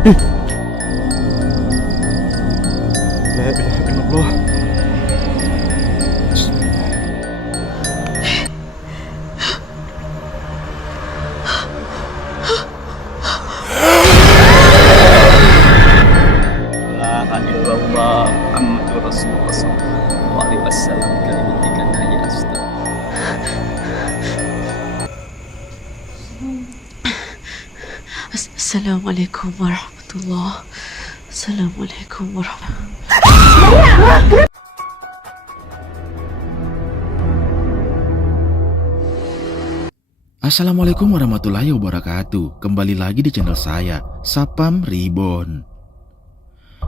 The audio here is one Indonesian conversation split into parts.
La ilaha illallah. Assalamualaikum warahmatullah. Assalamualaikum warahmatullah. Assalamualaikum warahmatullahi wabarakatuh. Kembali lagi di channel saya, Sapam Reborn.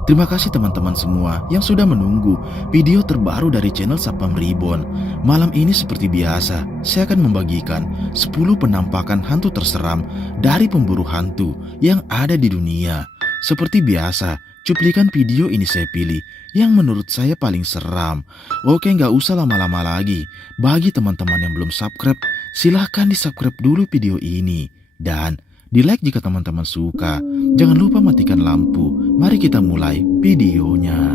Terima kasih teman-teman semua yang sudah menunggu video terbaru dari channel Sapam Reborn. Malam ini seperti biasa, saya akan membagikan 10 penampakan hantu terseram dari pemburu hantu yang ada di dunia. Seperti biasa, cuplikan video ini saya pilih yang menurut saya paling seram. Oke, nggak usah lama-lama lagi. Bagi teman-teman yang belum subscribe, silahkan di subscribe dulu video ini. Dan di like jika teman-teman suka. Jangan lupa matikan lampu. Mari kita mulai videonya.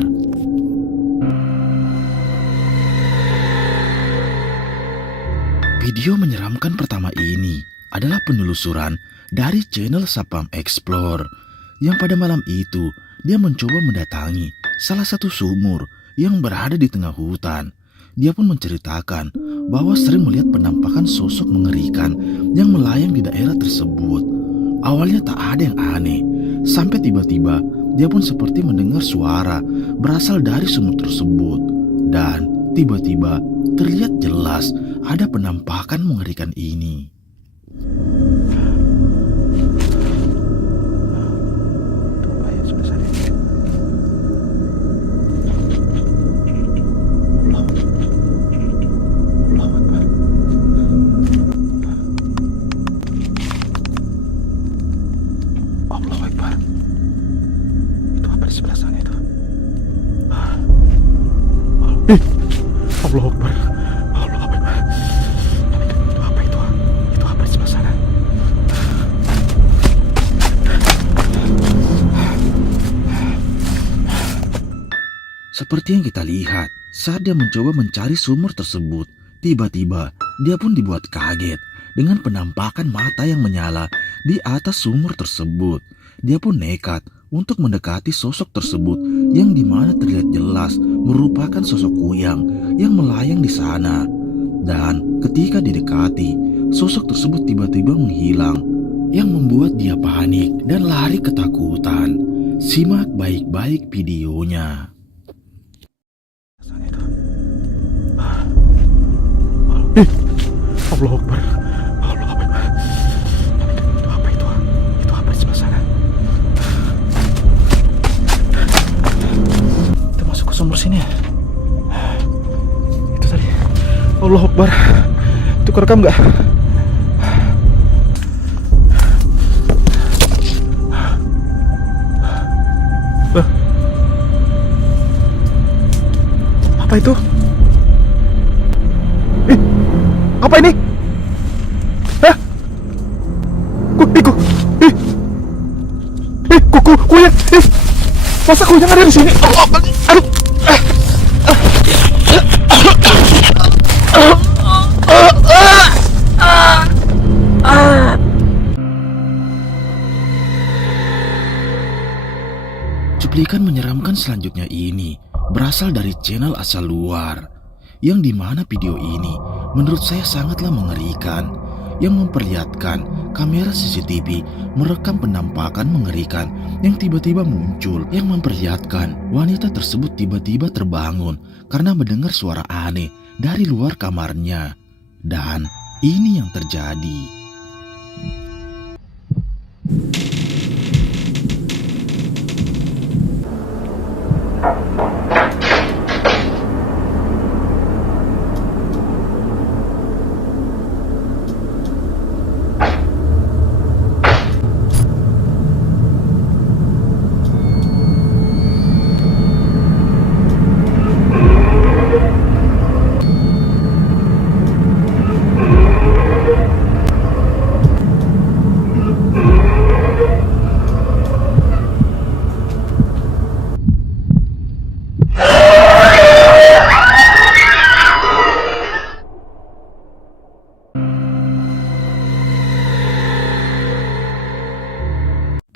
Video menyeramkan pertama ini adalah penelusuran dari channel Sapam Explore, yang pada malam itu dia mencoba mendatangi salah satu sumur yang berada di tengah hutan. Dia pun menceritakan bahwa sering melihat penampakan sosok mengerikan yang melayang di daerah tersebut. Awalnya tak ada yang aneh, sampai tiba-tiba dia pun seperti mendengar suara berasal dari sumur tersebut. Dan tiba-tiba terlihat jelas ada penampakan mengerikan ini. Allah Akbar. Allah Akbar. Itu apa itu? Itu apa di sebelah sana? Seperti yang kita lihat, saat dia mencoba mencari sumur tersebut, tiba-tiba dia pun dibuat kaget dengan penampakan mata yang menyala di atas sumur tersebut. Dia pun nekat untuk mendekati sosok tersebut yang dimana terlihat jelas merupakan sosok kuyang yang melayang di sana. Dan ketika didekati, sosok tersebut tiba-tiba menghilang yang membuat dia panik dan lari ketakutan. Simak baik-baik videonya. Allah Akbar. Allah Akbar. Itu apa itu? Itu apa di sebelah sana? Kita masuk ke sumur sini ya? Itu tadi. Allah Akbar. Itu kerekam nggak? Apa itu? Apa ini? Hah? Kuyang. Masa kuyang ada di sini? Aduh. Cuplikan menyeramkan selanjutnya ini berasal dari channel asal luar, yang dimana video ini menurut saya sangatlah mengerikan, yang memperlihatkan kamera CCTV merekam penampakan mengerikan yang tiba-tiba muncul, yang memperlihatkan wanita tersebut tiba-tiba terbangun karena mendengar suara aneh dari luar kamarnya. Dan ini yang terjadi.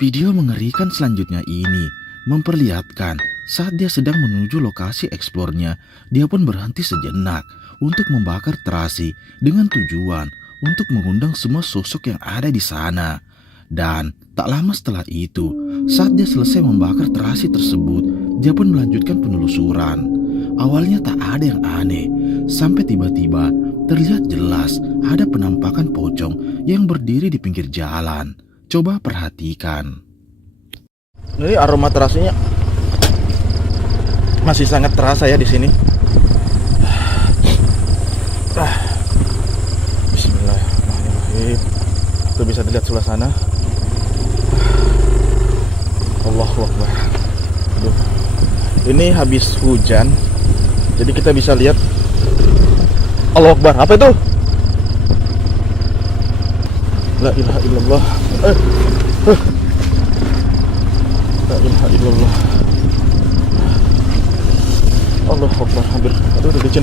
Video mengerikan selanjutnya ini memperlihatkan saat dia sedang menuju lokasi eksplornya, dia pun berhenti sejenak untuk membakar terasi dengan tujuan untuk mengundang semua sosok yang ada di sana. Dan tak lama setelah itu, saat dia selesai membakar terasi tersebut, dia pun melanjutkan penelusuran. Awalnya tak ada yang aneh, sampai tiba-tiba terlihat jelas ada penampakan pocong yang berdiri di pinggir jalan. Coba perhatikan. Ini aroma terasinya masih sangat terasa ya di sini. Bismillahirrahmanirrahim. Itu bisa dilihat suasana. Allahu Akbar. Aduh. Ini habis hujan, jadi kita bisa lihat. Allahu Akbar. Apa itu? La ilaha illallah. La ilaha illallah. Allahu Akbar. Hampir. Aduh, licin.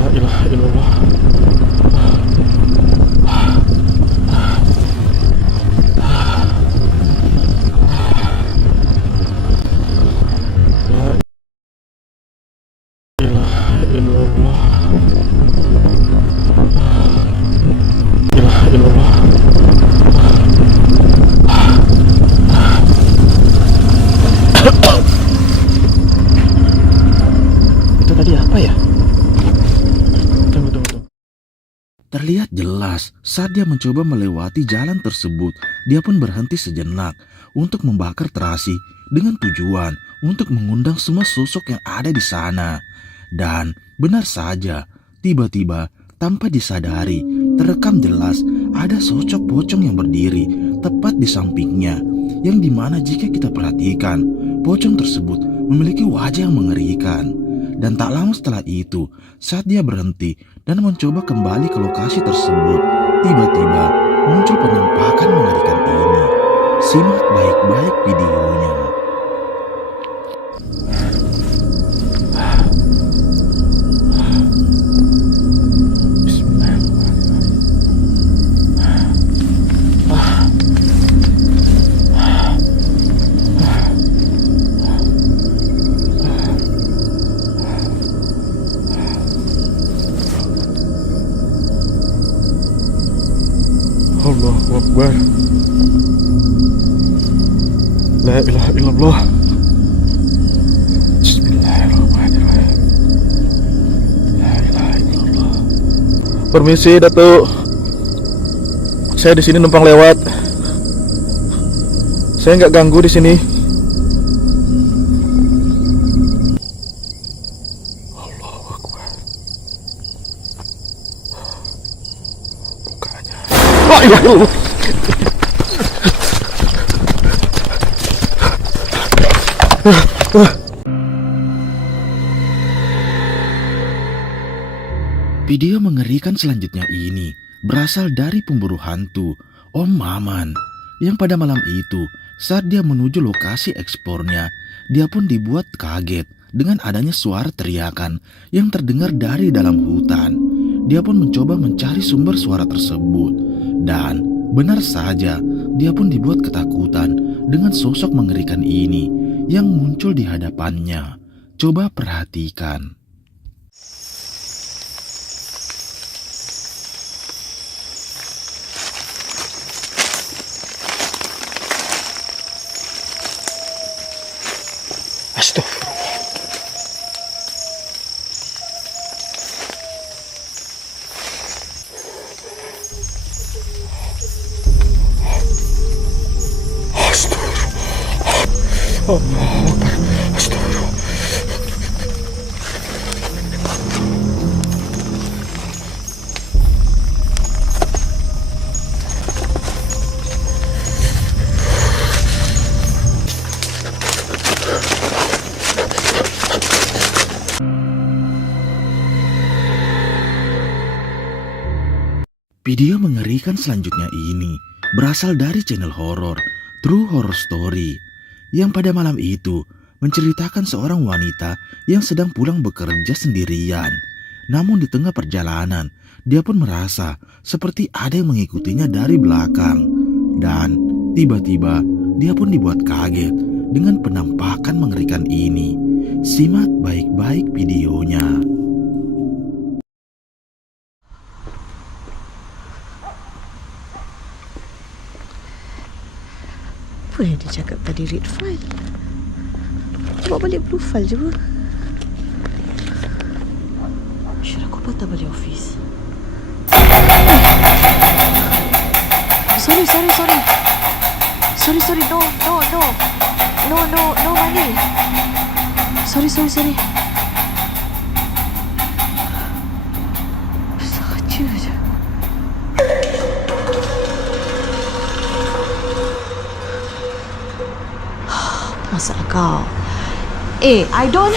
La ilaha illallah. Terlihat jelas saat dia mencoba melewati jalan tersebut, dia pun berhenti sejenak untuk membakar terasi dengan tujuan untuk mengundang semua sosok yang ada di sana. Dan benar saja, tiba-tiba tanpa disadari, terekam jelas ada sosok pocong yang berdiri tepat di sampingnya, yang dimana jika kita perhatikan, pocong tersebut memiliki wajah yang mengerikan. Dan tak lama setelah itu, saat dia berhenti dan mencoba kembali ke lokasi tersebut, tiba-tiba muncul penampakan mengerikan ini. Simak baik-baik videonya. Allahu Akbar. La ilaha illallah. Bismillahirrahmanirrahim. La ilaha illallah. Permisi, Datuk. Saya di sini numpang lewat. Saya nggak ganggu di sini. Allahu Akbar. Bukanya. La ilaha illallah. Video mengerikan selanjutnya ini berasal dari pemburu hantu, Om Maman, yang pada malam itu saat dia menuju lokasi ekspornya, dia pun dibuat kaget dengan adanya suara teriakan yang terdengar dari dalam hutan. Dia pun mencoba mencari sumber suara tersebut, dan benar saja dia pun dibuat ketakutan dengan sosok mengerikan ini yang muncul di hadapannya. Coba perhatikan. Astagfirullah. Astagfirullah. Allahu Akbar. Astagfirullah. Video mengerikan selanjutnya ini berasal dari channel horor True Horror Story, yang pada malam itu menceritakan seorang wanita yang sedang pulang bekerja sendirian. Namun di tengah perjalanan, dia pun merasa seperti ada yang mengikutinya dari belakang. Dan tiba-tiba dia pun dibuat kaget dengan penampakan mengerikan ini. Simak baik-baik videonya. Apa yang dia cakap tadi, red file? Bawa balik blue file je pun. Syur aku patah balik office. Sorry. Sorry. No, money. Sorry. Saja je. Masalah kau. I don't.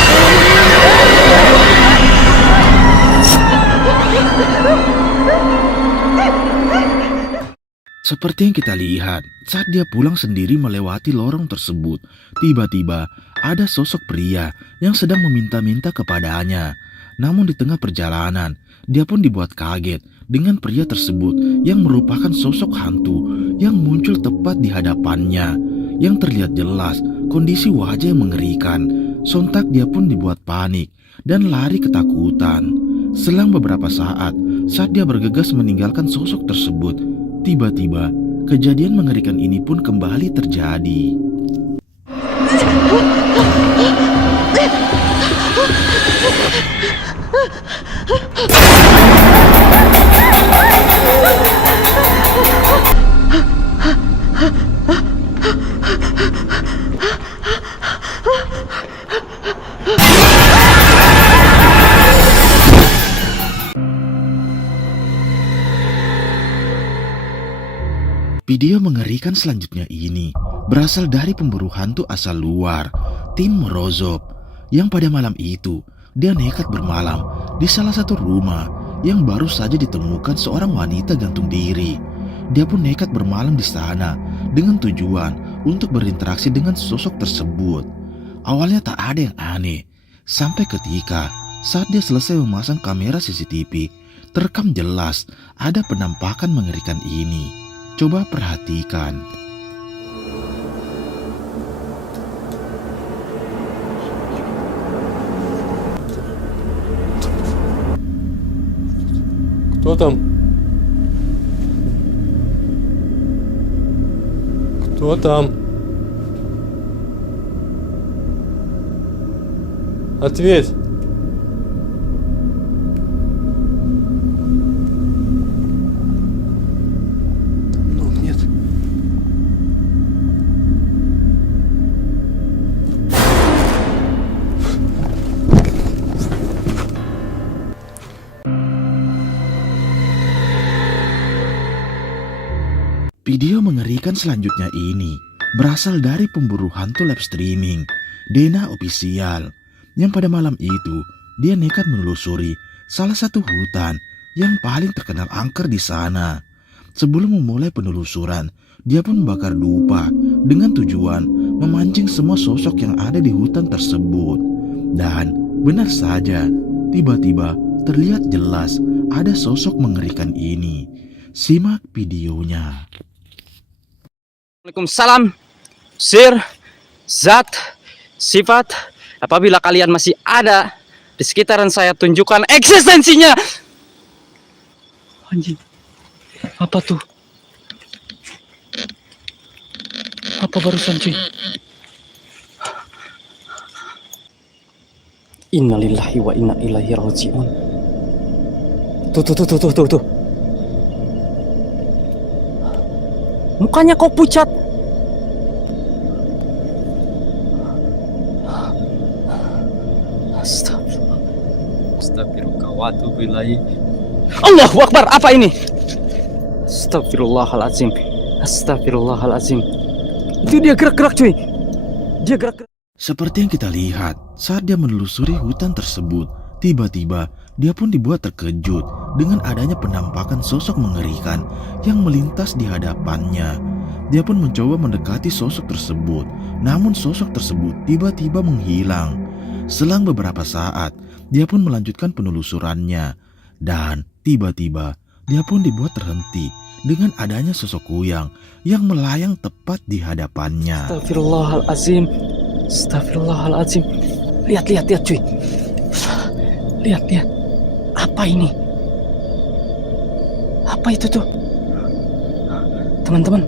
Seperti yang kita lihat, saat dia pulang sendiri melewati lorong tersebut, tiba-tiba ada sosok pria yang sedang meminta-minta kepadanya. Namun di tengah perjalanan, dia pun dibuat kaget dengan pria tersebut yang merupakan sosok hantu yang muncul tepat di hadapannya. Yang terlihat jelas kondisi wajah yang mengerikan. Sontak dia pun dibuat panik dan lari ketakutan. Selang beberapa saat dia bergegas meninggalkan sosok tersebut, tiba-tiba kejadian mengerikan ini pun kembali terjadi. Video mengerikan selanjutnya ini berasal dari pemburu hantu asal luar, Tim Morozov, yang pada malam itu dia nekat bermalam di salah satu rumah yang baru saja ditemukan seorang wanita gantung diri. Dia pun nekat bermalam di sana dengan tujuan untuk berinteraksi dengan sosok tersebut. Awalnya tak ada yang aneh, sampai ketika saat dia selesai memasang kamera CCTV, terekam jelas ada penampakan mengerikan ini. Coba perhatikan. Кто там? Кто там? Ответь. Ну, нет. Video mengerikan selanjutnya ini berasal dari pemburu hantu live streaming, Dena Official, yang pada malam itu dia nekat menelusuri salah satu hutan yang paling terkenal angker di sana. Sebelum memulai penelusuran, dia pun membakar dupa dengan tujuan memancing semua sosok yang ada di hutan tersebut. Dan benar saja, tiba-tiba terlihat jelas ada sosok mengerikan ini. Simak videonya. Waalaikumsalam, Sir, Zat, Sifat. Apabila kalian masih ada di sekitaran saya, tunjukkan eksistensinya. Anjing, apa tuh? Apa barusan, cuy? Innalillahi wa inna ilaihi raji'un. Tuh. Mukanya kok pucat. Astagfirullah wa atubu ilaih. Allahu Akbar, apa ini? Astagfirullahalazim. Itu dia gerak-gerak, cuy. Dia gerak-gerak. Seperti yang kita lihat, saat dia menelusuri hutan tersebut, tiba-tiba dia pun dibuat terkejut dengan adanya penampakan sosok mengerikan yang melintas di hadapannya. Dia pun mencoba mendekati sosok tersebut, namun sosok tersebut tiba-tiba menghilang. Selang beberapa saat, dia pun melanjutkan penelusurannya. Dan Tiba-tiba, dia pun dibuat terhenti dengan adanya sosok kuyang yang melayang tepat di hadapannya. Astagfirullahalazim. Astagfirullahalazim. Lihat cuy. Lihat. Apa ini? Apa itu tuh? Teman-teman.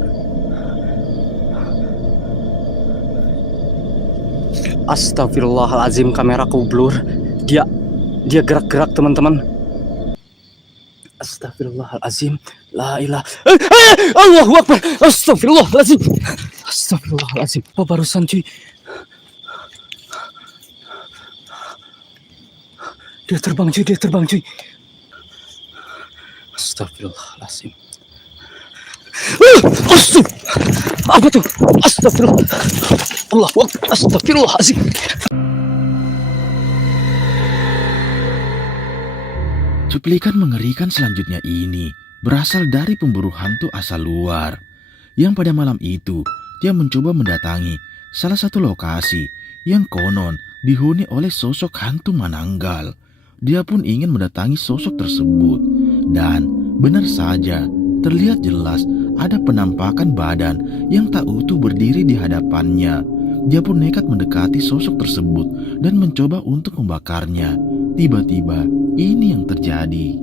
Astagfirullahalazim, kameraku blur. Dia gerak-gerak, teman-teman. Astagfirullahalazim. La ilaha. Allahu Akbar. Astagfirullahalazim. Astagfirullahalazim. Apa barusan cuy? Dia terbang cuy. Astagfirullahalazim. Apa tuh? Astagfirullah. Allahu Akbar. Astagfirullahalazim. Cuplikan mengerikan selanjutnya ini berasal dari pemburu hantu asal luar yang pada malam itu dia mencoba mendatangi salah satu lokasi yang konon dihuni oleh sosok hantu mananggal. Dia pun ingin mendatangi sosok tersebut dan benar saja terlihat jelas ada penampakan badan yang tak utuh berdiri di hadapannya. Dia pun nekat mendekati sosok tersebut dan mencoba untuk membakarnya. Tiba-tiba ini yang terjadi.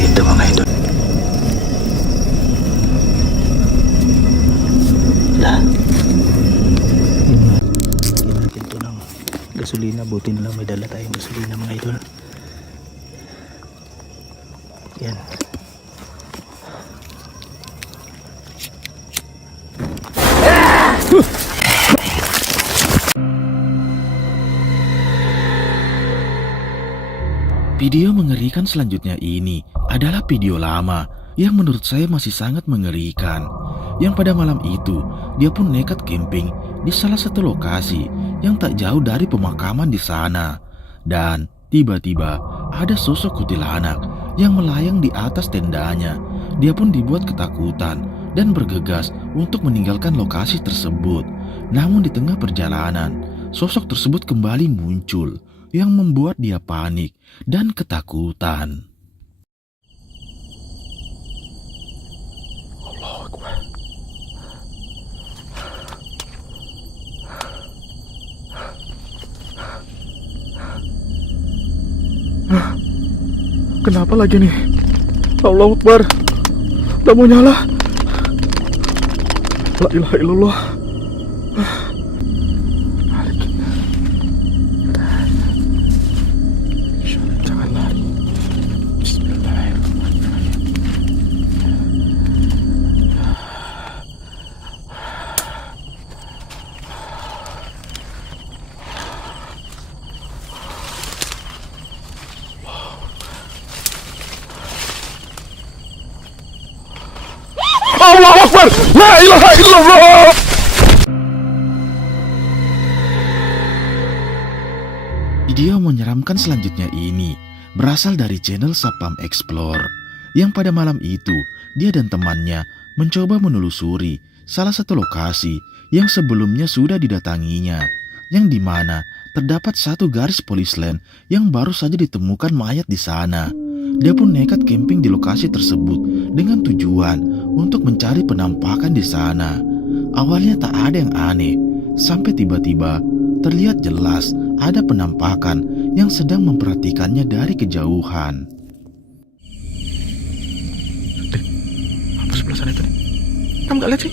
Itu mga idol. Lah. Natin to ng gasolina. Buti na lang may dala tayong gasolina mga idol. Yan. Video mengerikan selanjutnya ini adalah video lama yang menurut saya masih sangat mengerikan. Yang pada malam itu dia pun nekat camping di salah satu lokasi yang tak jauh dari pemakaman di sana. Dan tiba-tiba ada sosok kuntilanak yang melayang di atas tendanya. Dia pun dibuat ketakutan dan bergegas untuk meninggalkan lokasi tersebut. Namun di tengah perjalanan, sosok tersebut kembali muncul yang membuat dia panik dan ketakutan. Allahu Akbar. Kenapa lagi nih? Allahu Akbar. Udah mau nyala. La ilaha illallah. Jangan lari. Bismillahirrahmanirrahim. Allahu Akbar. La ilaha illallah. Video menyeramkan selanjutnya ini berasal dari channel Sapam Explore yang pada malam itu dia dan temannya mencoba menelusuri salah satu lokasi yang sebelumnya sudah didatanginya, yang dimana terdapat satu garis polis lain yang baru saja ditemukan mayat di sana. Dia pun nekat camping di lokasi tersebut dengan tujuan untuk mencari penampakan di sana. Awalnya tak ada yang aneh, sampai tiba-tiba terlihat jelas ada penampakan yang sedang memperhatikannya dari kejauhan. Apa sebelah sana itu nih? Kamu gak lihat sih?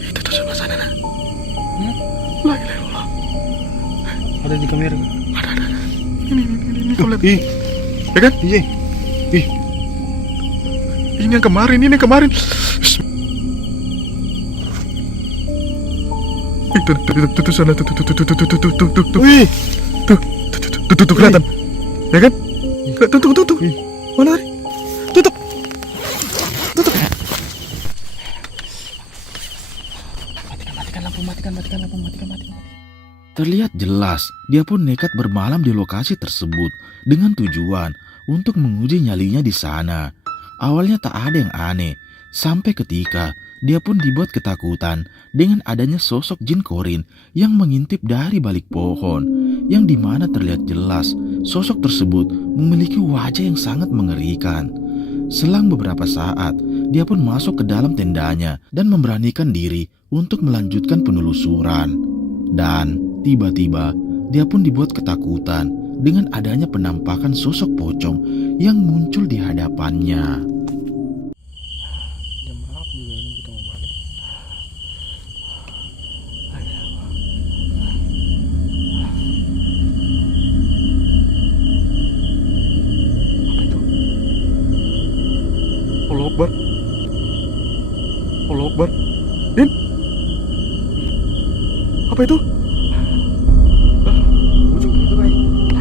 Itu tuh sebelah sana nah. La ilaha illallah. Ada di kamera. Ada. Ini kamu lihat. Ya kan? Iya. Ini yang kemarin, Tuh sana, tuh. Wih. Tuh, kelihatan. Ya kan? Tuh. Mana tadi? Tutup. Matikan lampu. Terlihat jelas dia pun nekat bermalam di lokasi tersebut dengan tujuan untuk menguji nyalinya di sana. Awalnya tak ada yang aneh, sampai ketika dia pun dibuat ketakutan dengan adanya sosok jin korin yang mengintip dari balik pohon, yang dimana terlihat jelas sosok tersebut memiliki wajah yang sangat mengerikan. Selang beberapa saat, dia pun masuk ke dalam tendanya dan memberanikan diri untuk melanjutkan penelusuran. Dan tiba-tiba, dia pun dibuat ketakutan dengan adanya penampakan sosok pocong yang muncul di hadapannya. Jam berapa juga ini kita mau balik? Apa itu? Allah Akbar. Allah Akbar. Din. Apa itu? Ujung itu kayak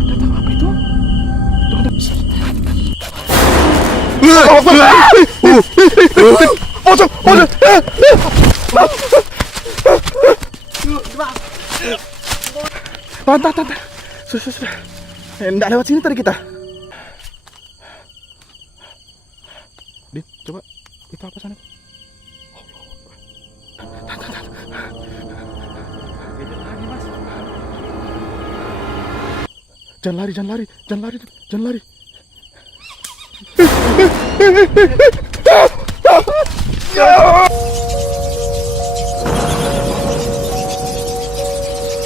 datang apa itu? Allah Akbar. Pocong, pocong. Tahan. Sudah. Enggak lewat sini tadi kita. Din, coba itu apa sana? Tahan. Jangan lari.